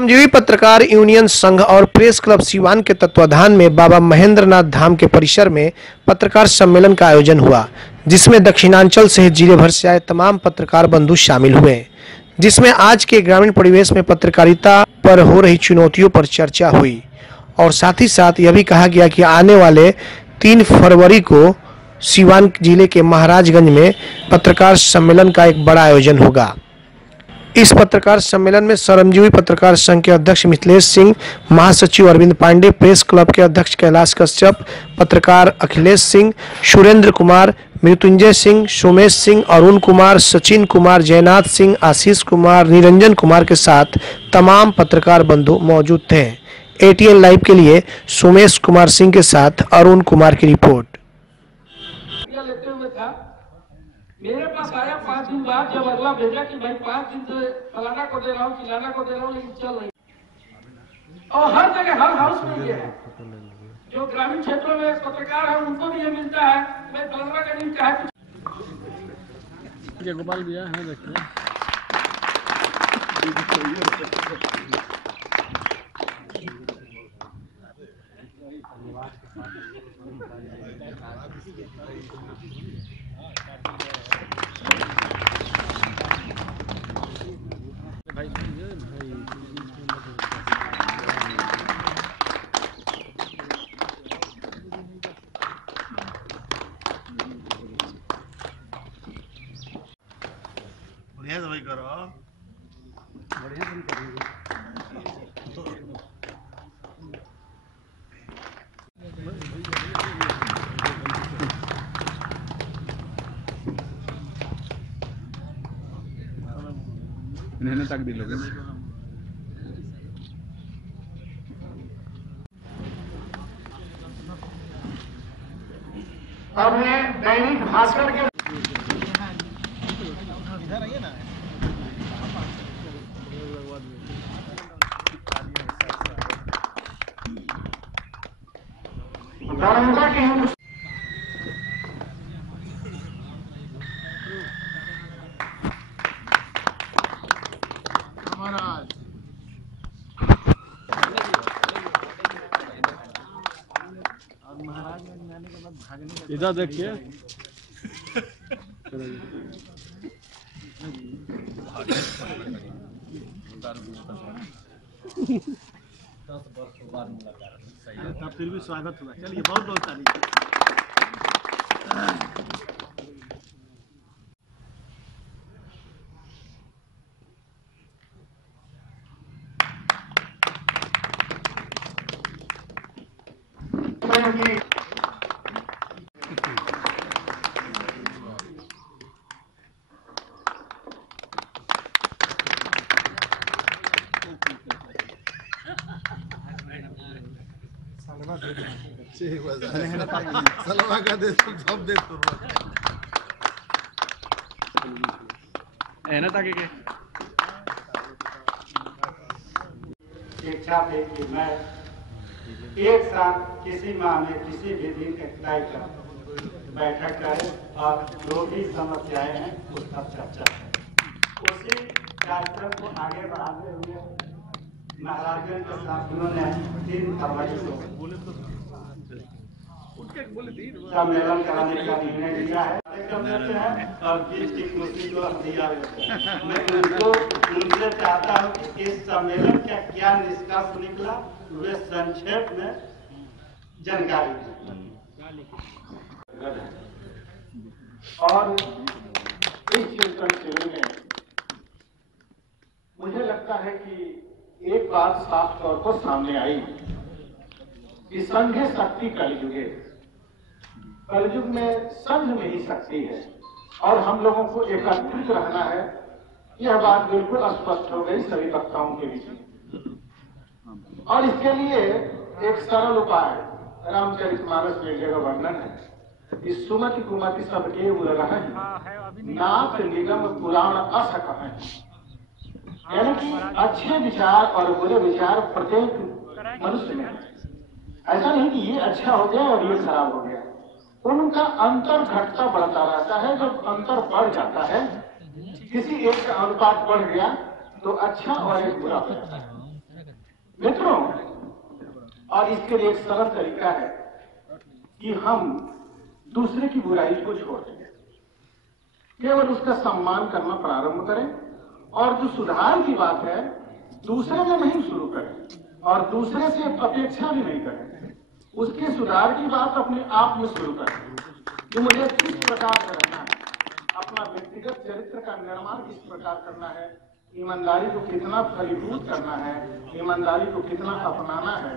श्रमजीवी पत्रकार यूनियन संघ और प्रेस क्लब सीवान के तत्वाधान में बाबा महेंद्रनाथ धाम के परिसर में पत्रकार सम्मेलन का आयोजन हुआ, जिसमें दक्षिणांचल सहित जिले भर से आए तमाम पत्रकार बंधु शामिल हुए, जिसमें आज के ग्रामीण परिवेश में पत्रकारिता पर हो रही चुनौतियों पर चर्चा हुई और साथ ही साथ यह भी कहा गया कि आने वाले 3 फरवरी को सीवान जिले के महाराजगंज में पत्रकार सम्मेलन का एक बड़ा आयोजन होगा। इस पत्रकार सम्मेलन में श्रमजीवी पत्रकार संघ के अध्यक्ष मिथिलेश सिंह, महासचिव अरविंद पांडे, प्रेस क्लब के अध्यक्ष कैलाश कश्यप, पत्रकार अखिलेश सिंह, सुरेंद्र कुमार, मृत्युंजय सिंह, सोमेश सिंह, अरुण कुमार, सचिन कुमार, जयनाथ सिंह, आशीष कुमार, निरंजन कुमार के साथ तमाम पत्रकार बंधु मौजूद थे। एटीएन लाइव के लिए सोमेश कुमार सिंह के साथ अरुण कुमार की रिपोर्ट। मेरे पास आया 5 दिन बाद, जब अगला भेजा कि भाई 5 दिन से फलाना को दे रहा हूँ, चिलाना को दे रहा हूँ, लेकिन चल रही। और हर जगह हर हाउस में ये है। जो ग्रामीण क्षेत्रों में पत्रकार है उनको भी ये मिलता है, भाई फलाना का दिन चाहे कुछ। गोपाल भैया है, देखिए बढ़िया दवाई करो, बढ़िया तुम करोगे। इन्हें तक दिलोगे। अब मैं दैनिक भास्कर के दरंगा के इधर देखिए। तब फिर भी स्वागत हुआ। चलिए, बहुत बहुत तारीफ। सलवा का दे सब दे तो है ना ताकि के इच्छा थी कि मैं एक साथ किसी माह में किसी भी दिन एक तय कर बैठक करें और जो भी समस्याएं हैं उस पर चर्चा करें। उसी कार्यक्रम को आगे बढ़ाते हुए महाराजगंज के साथियों ने 3 फरवरी को सम्मेलन कराने का निर्णय लिया है और बीच की कुर्सी को दिया। मैं उनसे चाहता हूँ कि इस सम्मेलन का क्या निष्कर्ष निकला, वे संक्षेप में जानकारी और इस चिंतन शिविर में मुझे लगता है कि एक बात साफ तौर पर सामने आई कि संघ शक्ति कलयुग है। कलयुग में संघ में ही शक्ति है और हम लोगों को एकत्रित रहना है। यह बात बिल्कुल स्पष्ट हो गई सभी वक्ताओं के बीच में। और इसके लिए एक सरल उपाय रामचरितमानस में जगह वर्णन है। इस सुमति कुमति सबके उलगह नाथ निगम पुराण अस कहें। यानी कि अच्छे विचार और बुरे विचार प्रत्येक मनुष्य में, ऐसा नहीं कि ये अच्छा हो गया और ये खराब हो गया। उनका अंतर घटता बढ़ता रहता है। जब अंतर बढ़ जाता है, किसी एक का अनुपात बढ़ गया तो अच्छा और एक बुरा हो जाता है। और इसके लिए एक सरल तरीका है कि हम दूसरे की बुराई को छोड़ दें, केवल उसका सम्मान करना प्रारंभ करें और जो सुधार की बात है दूसरे में नहीं शुरू करें और दूसरे से अपेक्षा भी नहीं करें, उसके सुधार की बात अपने आप में शुरू करें कि मुझे किस प्रकार से रहना है, अपना व्यक्तिगत चरित्र का निर्माण किस प्रकार करना है, ईमानदारी को कितना फलीभूत करना है, ईमानदारी को कितना अपनाना है,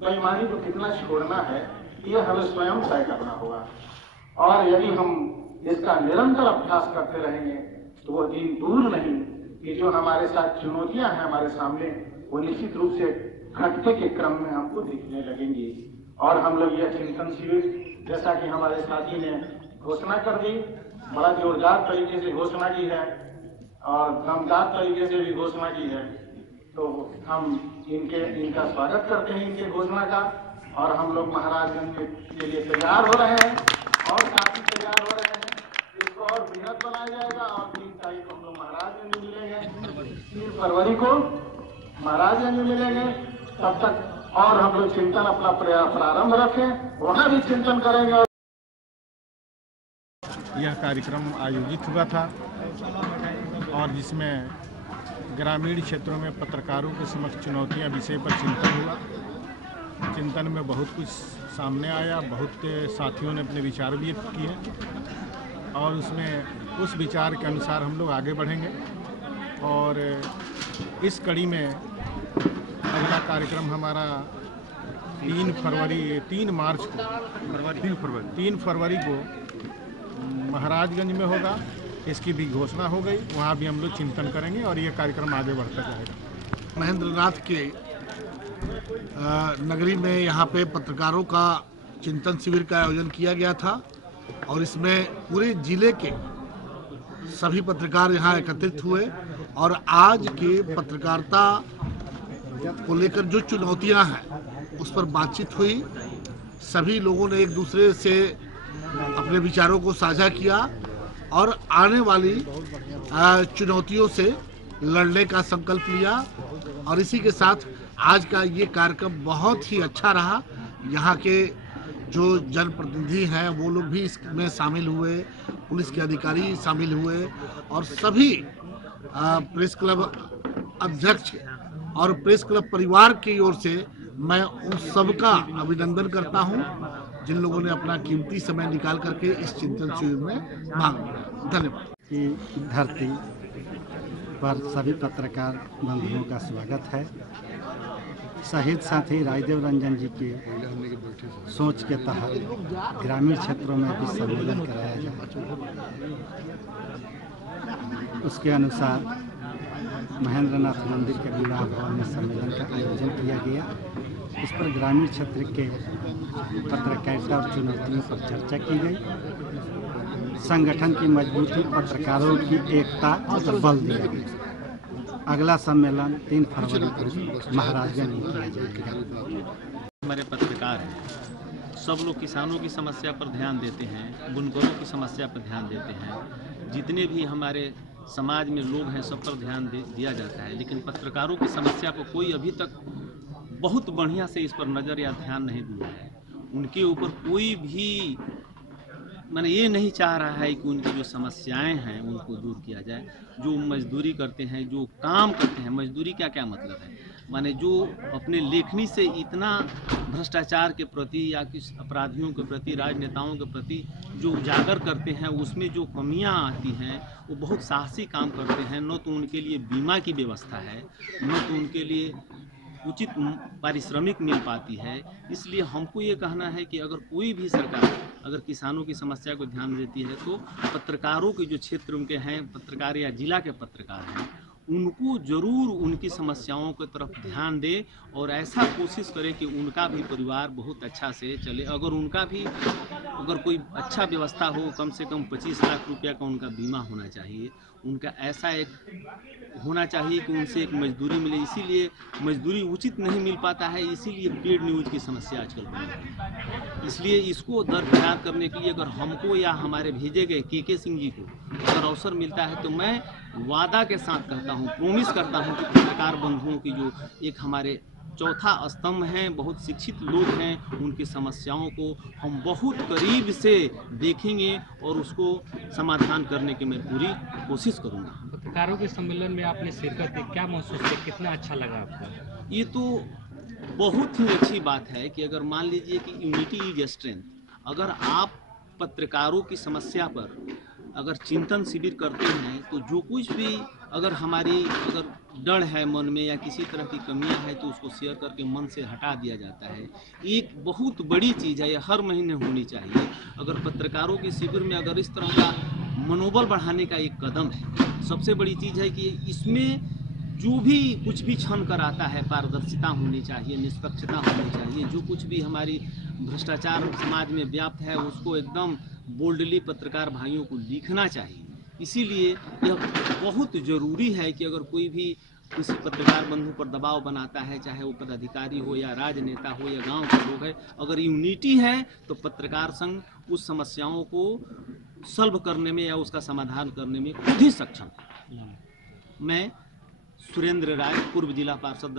बेईमानी को कितना छोड़ना है, ये हमें स्वयं तय करना होगा। और यदि हम इसका निरंतर अभ्यास करते रहेंगे तो वो दिन दूर नहीं कि जो हमारे साथ चुनौतियां हैं हमारे सामने, वो निश्चित रूप से घटते के क्रम में हमको दिखने लगेंगी। और हम लोग यह चिंतन शिविर, जैसा कि हमारे साथी ने घोषणा कर दी, बड़ा जोरदार तरीके से घोषणा की है और दमदार तरीके से भी घोषणा की है, तो हम इनका स्वागत करते हैं, इनके घोषणा का। और हम लोग महाराजगंज के लिए तैयार हो रहे हैं और साथी तैयार हो रहे हैं, इसको और बृहद बनाया जाएगा। और 3 तारीख को हम लोग महाराजगंज में मिलेंगे, 3 फरवरी को महाराजगंज में मिलेंगे। तब तक और हम लोग चिंतन अपना प्रारंभ रखें, वहां भी चिंतन करेंगे। यह कार्यक्रम आयोजित हुआ था और जिसमें ग्रामीण क्षेत्रों में पत्रकारों के समक्ष चुनौतियां विषय पर चिंतन हुआ। चिंतन में बहुत कुछ सामने आया, बहुत साथियों ने अपने विचार व्यक्त किए और उसमें उस विचार के अनुसार हम लोग आगे बढ़ेंगे। और इस कड़ी में अगला कार्यक्रम हमारा 3 फरवरी को महाराजगंज में होगा। इसकी भी घोषणा हो गई, वहाँ भी हम लोग चिंतन करेंगे और ये कार्यक्रम आगे बढ़ता जाएगा। महेंद्रनाथ के नगरी में यहाँ पे पत्रकारों का चिंतन शिविर का आयोजन किया गया था और इसमें पूरे जिले के सभी पत्रकार यहाँ एकत्रित हुए और आज के पत्रकारिता को लेकर जो चुनौतियाँ हैं उस पर बातचीत हुई। सभी लोगों ने एक दूसरे से अपने विचारों को साझा किया और आने वाली चुनौतियों से लड़ने का संकल्प लिया। और इसी के साथ आज का ये कार्यक्रम बहुत ही अच्छा रहा। यहाँ के जो जनप्रतिनिधि हैं वो लोग भी इसमें शामिल हुए, पुलिस के अधिकारी शामिल हुए और सभी प्रेस क्लब अध्यक्ष और प्रेस क्लब परिवार की ओर से मैं उन सबका अभिनंदन करता हूँ जिन लोगों ने अपना कीमती समय निकाल करके इस चिंतन शिविर में भाग लिया। धन्यवाद। की धरती पर सभी पत्रकार बंधुओं का स्वागत है। शहीद साथी राजदेव रंजन जी की सोच के तहत ग्रामीण क्षेत्रों में भी सम्मेलन कराया जाए, उसके अनुसार महेंद्रनाथ मंदिर के विवाह भवन में सम्मेलन का आयोजन किया गया। इस पर ग्रामीण क्षेत्र के पत्रकारिता और चुनौतियों पर चर्चा की गई। संगठन की मजबूती, पत्रकारों की एकता पर बल दिया गया। अगला सम्मेलन 3 फरवरी को महाराजगंज में किया जाएगा। हमारे पत्रकार हैं, सब लोग किसानों की समस्या पर ध्यान देते हैं, बुनकरों की समस्या पर ध्यान देते हैं, जितने भी हमारे समाज में लोग हैं सब पर ध्यान दिया जाता है। लेकिन पत्रकारों की समस्या को कोई अभी तक बहुत बढ़िया से इस पर नज़र या ध्यान नहीं दिया है। उनके ऊपर कोई भी मैंने ये नहीं चाह रहा है कि उनकी जो समस्याएं हैं उनको दूर किया जाए। जो मजदूरी करते हैं, जो काम करते हैं, मजदूरी क्या क्या मतलब है, माने जो अपने लेखनी से इतना भ्रष्टाचार के प्रति या किस अपराधियों के प्रति, राजनेताओं के प्रति जो उजागर करते हैं, उसमें जो कमियां आती हैं, वो बहुत साहसी काम करते हैं। न तो उनके लिए बीमा की व्यवस्था है, न तो उनके लिए उचित पारिश्रमिक मिल पाती है। इसलिए हमको ये कहना है कि अगर कोई भी सरकार अगर किसानों की समस्या को ध्यान देती है तो पत्रकारों के जो क्षेत्र उनके हैं, पत्रकार या जिला के पत्रकार हैं, उनको जरूर उनकी समस्याओं की तरफ ध्यान दे और ऐसा कोशिश करे कि उनका भी परिवार बहुत अच्छा से चले। अगर कोई अच्छा व्यवस्था हो, कम से कम 25 लाख रुपया का उनका बीमा होना चाहिए। उनका ऐसा एक होना चाहिए कि उनसे एक मजदूरी मिले। इसीलिए मजदूरी उचित नहीं मिल पाता है, इसीलिए पेड न्यूज की समस्या आजकल बनी है। इसलिए इसको दरकिनार करने के लिए अगर हमको या हमारे भेजे गए के सिंह जी को अगर अवसर मिलता है तो मैं वादा के साथ कहता हूँ, प्रोमिस करता हूँ कि पत्रकार बंधुओं की जो एक हमारे चौथा स्तंभ हैं, बहुत शिक्षित लोग हैं, उनकी समस्याओं को हम बहुत करीब से देखेंगे और उसको समाधान करने की मैं पूरी कोशिश करूंगा। पत्रकारों के सम्मेलन में आपने शिरकत की, क्या महसूस किया, कितना अच्छा लगा आपको? ये तो बहुत ही अच्छी बात है कि अगर मान लीजिए कि यूनिटी इज स्ट्रेंथ, अगर आप पत्रकारों की समस्या पर अगर चिंतन शिविर करते हैं तो जो कुछ भी अगर हमारी अगर डर है मन में या किसी तरह की कमियां है तो उसको शेयर करके मन से हटा दिया जाता है। एक बहुत बड़ी चीज़ है, ये हर महीने होनी चाहिए। अगर पत्रकारों के शिविर में अगर इस तरह का मनोबल बढ़ाने का एक कदम है, सबसे बड़ी चीज़ है कि इसमें जो भी कुछ भी छन कर आता है पारदर्शिता होनी चाहिए, निष्पक्षता होनी चाहिए। जो कुछ भी हमारी भ्रष्टाचार समाज में व्याप्त है उसको एकदम बोल्डली पत्रकार भाइयों को लिखना चाहिए। इसीलिए यह बहुत ज़रूरी है कि अगर कोई भी किसी पत्रकार बंधु पर दबाव बनाता है, चाहे वो पदाधिकारी हो या राजनेता हो या गांव के लोग हैं, अगर यूनिटी है तो पत्रकार संघ उस समस्याओं को सॉल्व करने में या उसका समाधान करने में खुद ही सक्षम है। मैं सुरेंद्र राय, पूर्व जिला पार्षद।